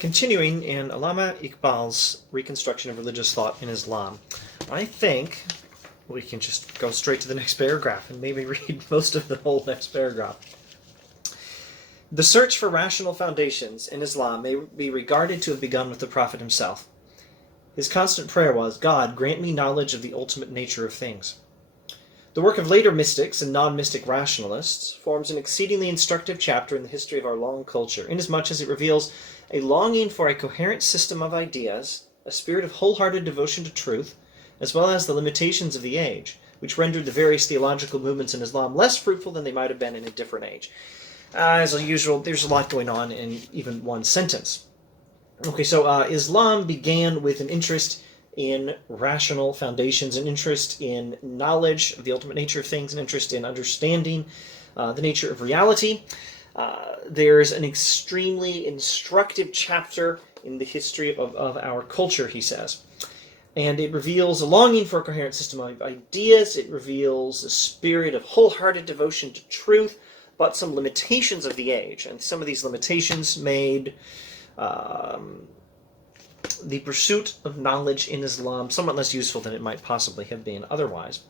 Continuing in Allama Iqbal's reconstruction of religious thought in Islam, I think we can just go straight to the next paragraph and maybe read most of the whole next paragraph. The search for rational foundations in Islam may be regarded to have begun with the Prophet himself. His constant prayer was, "God, grant me knowledge of the ultimate nature of things." The work of later mystics and non-mystic rationalists forms an exceedingly instructive chapter in the history of our long culture, inasmuch as it reveals a longing for a coherent system of ideas, a spirit of wholehearted devotion to truth, as well as the limitations of the age, which rendered the various theological movements in Islam less fruitful than they might have been in a different age. As usual, there's a lot going on in even one sentence. Okay, so Islam began with an interest in rational foundations, an interest in knowledge of the ultimate nature of things, an interest in understanding the nature of reality. There's an extremely instructive chapter in the history of our culture, he says. And it reveals a longing for a coherent system of ideas. It reveals a spirit of wholehearted devotion to truth, but some limitations of the age. And some of these limitations made the pursuit of knowledge in Islam somewhat less useful than it might possibly have been otherwise.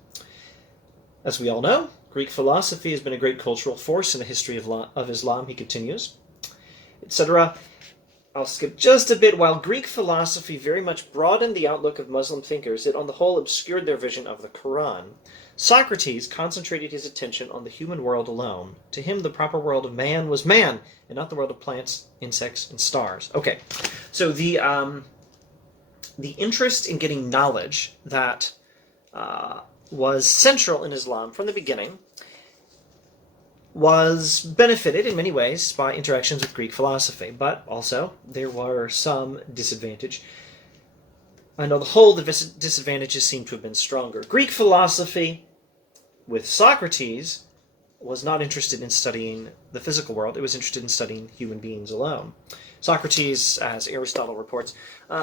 As we all know, Greek philosophy has been a great cultural force in the history of Islam, he continues, etc. I'll skip just a bit. While Greek philosophy very much broadened the outlook of Muslim thinkers, it on the whole obscured their vision of the Quran. Socrates concentrated his attention on the human world alone. To him, the proper world of man was man, and not the world of plants, insects, and stars. Okay, so the interest in getting knowledge that was central in Islam from the beginning was benefited in many ways by interactions with Greek philosophy, but also there were some disadvantages. I know the whole the disadvantages seem to have been stronger. Greek philosophy, with Socrates, was not interested in studying the physical world. It was interested in studying human beings alone. Socrates, as Aristotle reports,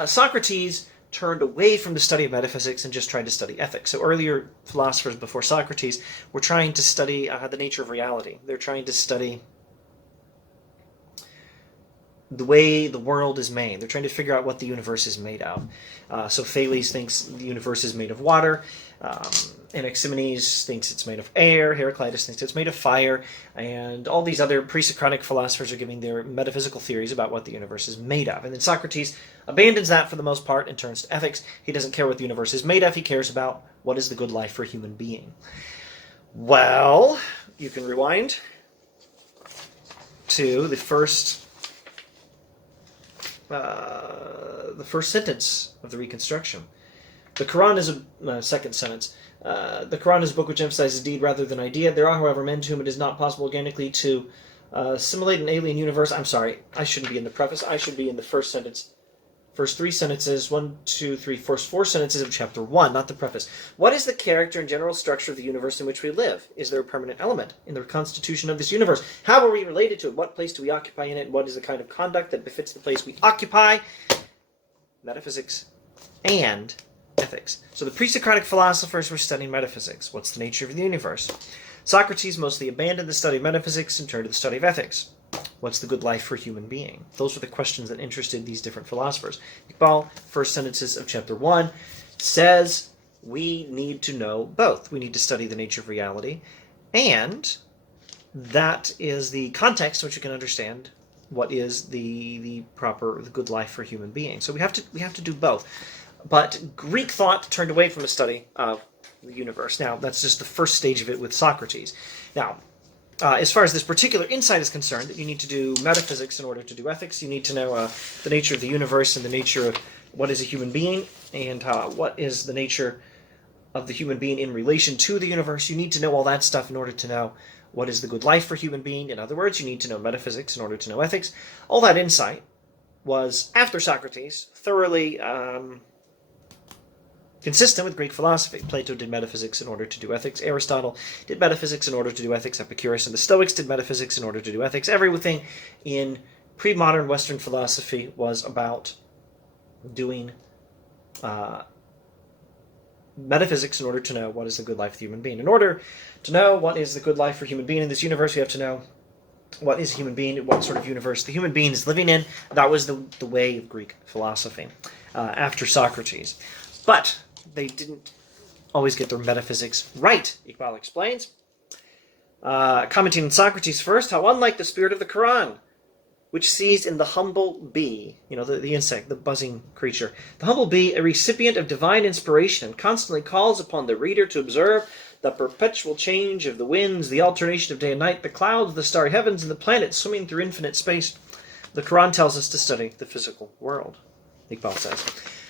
Socrates turned away from the study of metaphysics and just tried to study ethics. So earlier philosophers before Socrates were trying to study the nature of reality. They're trying to study the way the world is made. They're trying to figure out what the universe is made of. So Thales thinks the universe is made of water. Anaximenes thinks it's made of air. Heraclitus thinks it's made of fire. And all these other pre-Socratic philosophers are giving their metaphysical theories about what the universe is made of. And then Socrates abandons that for the most part and turns to ethics. He doesn't care what the universe is made of. He cares about what is the good life for a human being. Well, you can rewind to the first sentence of the Reconstruction. The Quran is a second sentence. The Quran is a book which emphasizes deed rather than idea. There are, however, men to whom it is not possible organically to simulate an alien universe. I'm sorry, I shouldn't be in the preface. I should be in the first sentence. First three sentences, first four sentences of chapter 1, not the preface. What is the character and general structure of the universe in which we live? Is there a permanent element in the constitution of this universe? How are we related to it? What place do we occupy in it? What is the kind of conduct that befits the place we occupy? Metaphysics and ethics. So the pre-Socratic philosophers were studying metaphysics. What's the nature of the universe? Socrates mostly abandoned the study of metaphysics and turned to the study of ethics. What's the good life for a human being? Those were the questions that interested these different philosophers. Iqbal, first sentences of chapter 1, says we need to know both. We need to study the nature of reality, and that is the context in which we can understand what is the good life for a human being. So we have to do both. But Greek thought turned away from the study of the universe. Now, that's just the first stage of it with Socrates. Now, as far as this particular insight is concerned, that you need to do metaphysics in order to do ethics. You need to know the nature of the universe and the nature of what is a human being and what is the nature of the human being in relation to the universe. You need to know all that stuff in order to know what is the good life for a human being. In other words, you need to know metaphysics in order to know ethics. All that insight was, after Socrates, thoroughly consistent with Greek philosophy. Plato did metaphysics in order to do ethics. Aristotle did metaphysics in order to do ethics. Epicurus and the Stoics did metaphysics in order to do ethics. Everything in pre-modern Western philosophy was about doing metaphysics in order to know what is the good life of the human being. In order to know what is the good life for a human being in this universe, we have to know what is a human being, what sort of universe the human being is living in. That was the way of Greek philosophy after Socrates. But they didn't always get their metaphysics right, Iqbal explains. Commenting on Socrates first, how unlike the spirit of the Quran, which sees in the humble bee, the insect, the buzzing creature, the humble bee, a recipient of divine inspiration, and constantly calls upon the reader to observe the perpetual change of the winds, the alternation of day and night, the clouds, the starry heavens, and the planets swimming through infinite space. The Quran tells us to study the physical world, Iqbal says.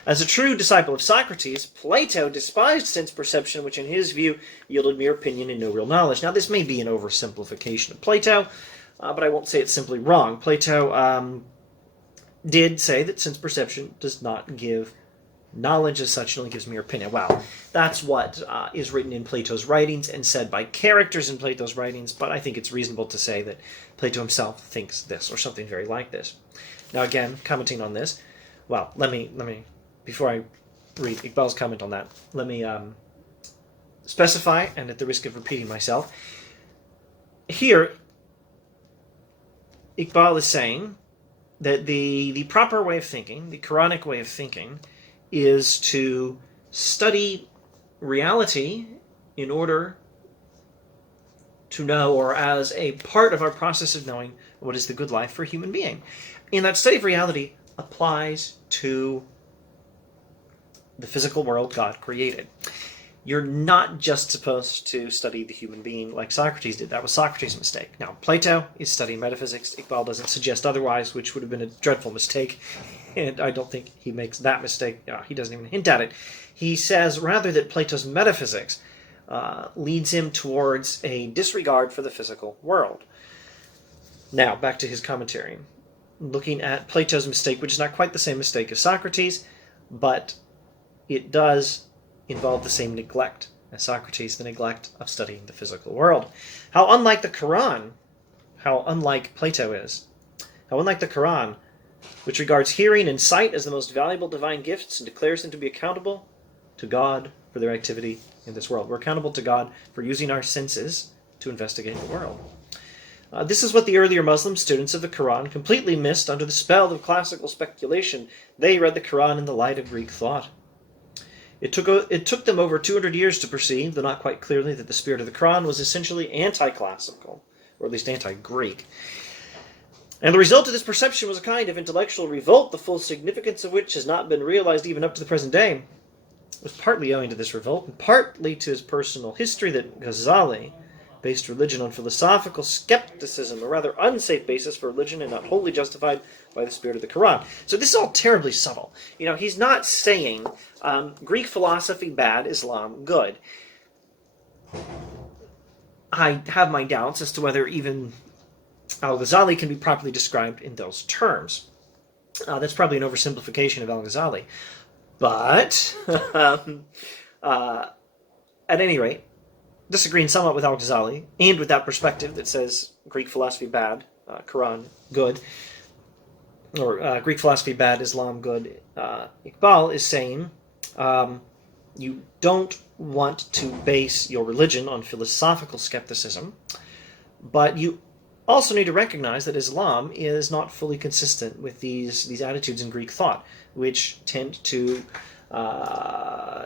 As a true disciple of Socrates, Plato despised sense perception, which in his view yielded mere opinion and no real knowledge. Now, this may be an oversimplification of Plato, but I won't say it's simply wrong. Plato did say that sense perception does not give knowledge as such, it only gives mere opinion. Well, that's what is written in Plato's writings and said by characters in Plato's writings, but I think it's reasonable to say that Plato himself thinks this, or something very like this. Now again, commenting on this, well, let me before I read Iqbal's comment on that, let me specify, and at the risk of repeating myself, here Iqbal is saying that the proper way of thinking, the Quranic way of thinking, is to study reality in order to know, or as a part of our process of knowing, what is the good life for a human being. And that study of reality applies to the physical world God created. You're not just supposed to study the human being like Socrates did. That was Socrates' mistake. Now, Plato is studying metaphysics. Iqbal doesn't suggest otherwise, which would have been a dreadful mistake. And I don't think he makes that mistake. He doesn't even hint at it. He says, rather, that Plato's metaphysics leads him towards a disregard for the physical world. Now, back to his commentary. Looking at Plato's mistake, which is not quite the same mistake as Socrates, but it does involve the same neglect as Socrates, the neglect of studying the physical world. How unlike the Quran, how unlike Plato is. How unlike the Quran, which regards hearing and sight as the most valuable divine gifts and declares them to be accountable to God for their activity in this world. We're accountable to God for using our senses to investigate the world. This is what the earlier Muslim students of the Quran completely missed under the spell of classical speculation. They read the Quran in the light of Greek thought. It took them over 200 years to perceive, though not quite clearly, that the spirit of the Quran was essentially anti-classical, or at least anti-Greek. And the result of this perception was a kind of intellectual revolt, the full significance of which has not been realized even up to the present day. It was partly owing to this revolt, and partly to his personal history, that Ghazali based religion on philosophical skepticism, a rather unsafe basis for religion and not wholly justified by the spirit of the Quran. So this is all terribly subtle. He's not saying Greek philosophy bad, Islam good. I have my doubts as to whether even Al-Ghazali can be properly described in those terms. That's probably an oversimplification of Al-Ghazali. But, at any rate, disagreeing somewhat with Al-Ghazali, and with that perspective that says Greek philosophy bad, Quran good, or Greek philosophy bad, Islam good, Iqbal is saying you don't want to base your religion on philosophical skepticism, but you also need to recognize that Islam is not fully consistent with these attitudes in Greek thought, which tend to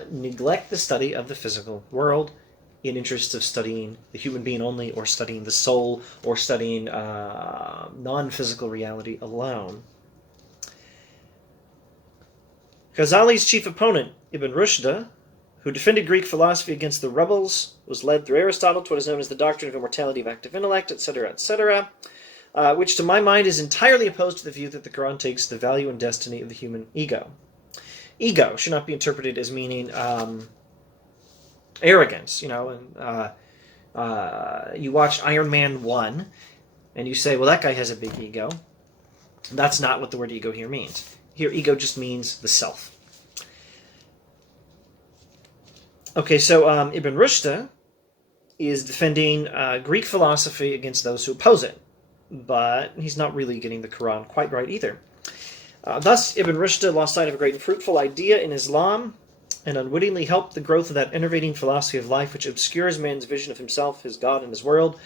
neglect the study of the physical world in interest of studying the human being only, or studying the soul, or studying non-physical reality alone. Ghazali's chief opponent, Ibn Rushd, who defended Greek philosophy against the rebels, was led through Aristotle to what is known as the doctrine of immortality of active intellect, etc., which to my mind is entirely opposed to the view that the Quran takes the value and destiny of the human ego. Ego should not be interpreted as meaning arrogance, and you watch Iron Man 1, and you say, well, that guy has a big ego. That's not what the word ego here means. Here, ego just means the self. Okay, so Ibn Rushd is defending Greek philosophy against those who oppose it, but he's not really getting the Quran quite right either. Thus, Ibn Rushd lost sight of a great and fruitful idea in Islam, and unwittingly helped the growth of that enervating philosophy of life which obscures man's vision of himself, his God, and his world,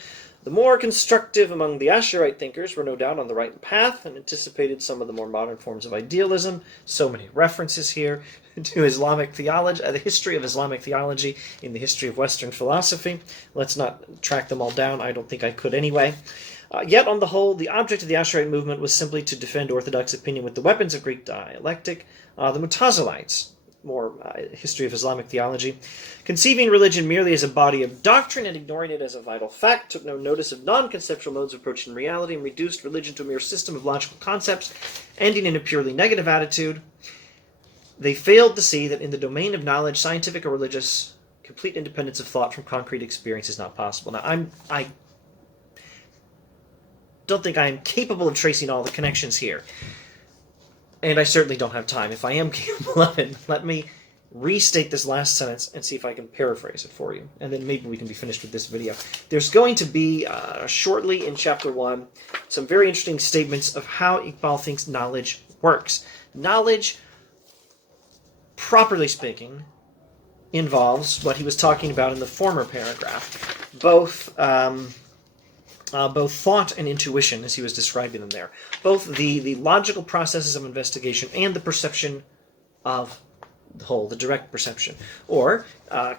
The more constructive among the Asharite thinkers were no doubt on the right path and anticipated some of the more modern forms of idealism. So many references here to Islamic theology, the history of Islamic theology in the history of Western philosophy. Let's not track them all down. I don't think I could anyway. Yet, on the whole, the object of the Asharite movement was simply to defend orthodox opinion with the weapons of Greek dialectic. The Mutazilites, more history of Islamic theology, conceiving religion merely as a body of doctrine and ignoring it as a vital fact, took no notice of non-conceptual modes of approaching reality and reduced religion to a mere system of logical concepts, ending in a purely negative attitude. They failed to see that in the domain of knowledge, scientific or religious, complete independence of thought from concrete experience is not possible. Now, I don't think I am capable of tracing all the connections here. And I certainly don't have time. If I am capable of it, let me restate this last sentence and see if I can paraphrase it for you. And then maybe we can be finished with this video. There's going to be, shortly in Chapter 1, some very interesting statements of how Iqbal thinks knowledge works. Knowledge, properly speaking, involves what he was talking about in the former paragraph. Both thought and intuition, as he was describing them there. Both the logical processes of investigation and the perception of the whole, the direct perception. Or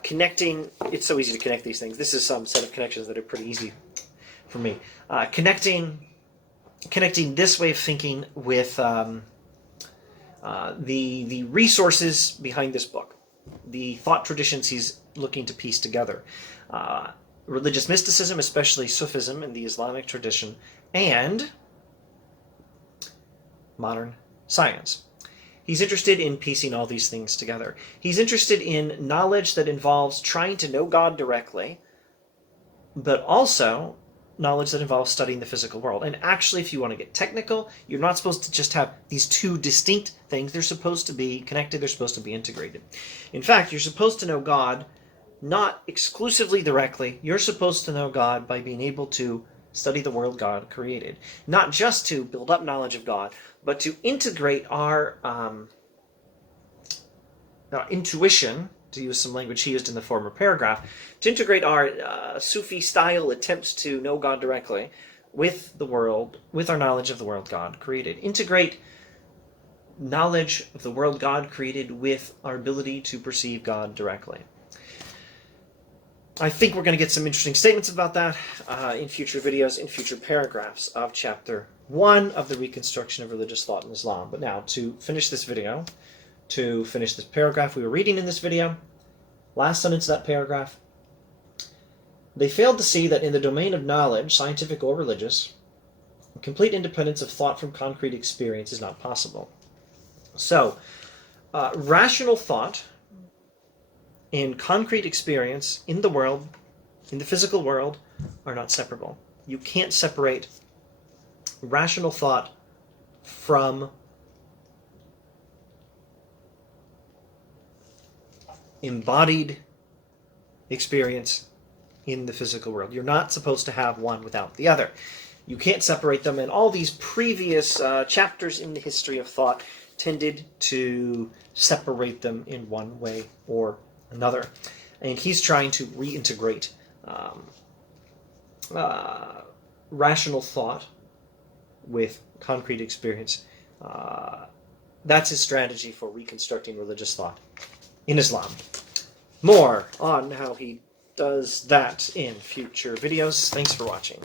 connecting, it's so easy to connect these things. This is some set of connections that are pretty easy for me. Connecting this way of thinking with the resources behind this book, the thought traditions he's looking to piece together. Religious mysticism, especially Sufism in the Islamic tradition, and modern science. He's interested in piecing all these things together. He's interested in knowledge that involves trying to know God directly, but also knowledge that involves studying the physical world. And actually, if you want to get technical, you're not supposed to just have these two distinct things. They're supposed to be connected. They're supposed to be integrated. In fact, you're supposed to know God not exclusively directly. You're supposed to know God by being able to study the world God created. Not just to build up knowledge of God, but to integrate our intuition, to use some language he used in the former paragraph, to integrate our Sufi-style attempts to know God directly with the world, with our knowledge of the world God created. Integrate knowledge of the world God created with our ability to perceive God directly. I think we're going to get some interesting statements about that in future videos, in future paragraphs of Chapter 1 of the Reconstruction of Religious Thought in Islam. But now, to finish this video, to finish this paragraph we were reading in this video, last sentence of that paragraph, they failed to see that in the domain of knowledge, scientific or religious, complete independence of thought from concrete experience is not possible. So, rational thought and concrete experience in the world, in the physical world, are not separable. You can't separate rational thought from embodied experience in the physical world. You're not supposed to have one without the other. You can't separate them, and all these previous chapters in the history of thought tended to separate them in one way or another. And he's trying to reintegrate rational thought with concrete experience. That's his strategy for reconstructing religious thought in Islam. More on how he does that in future videos. Thanks for watching.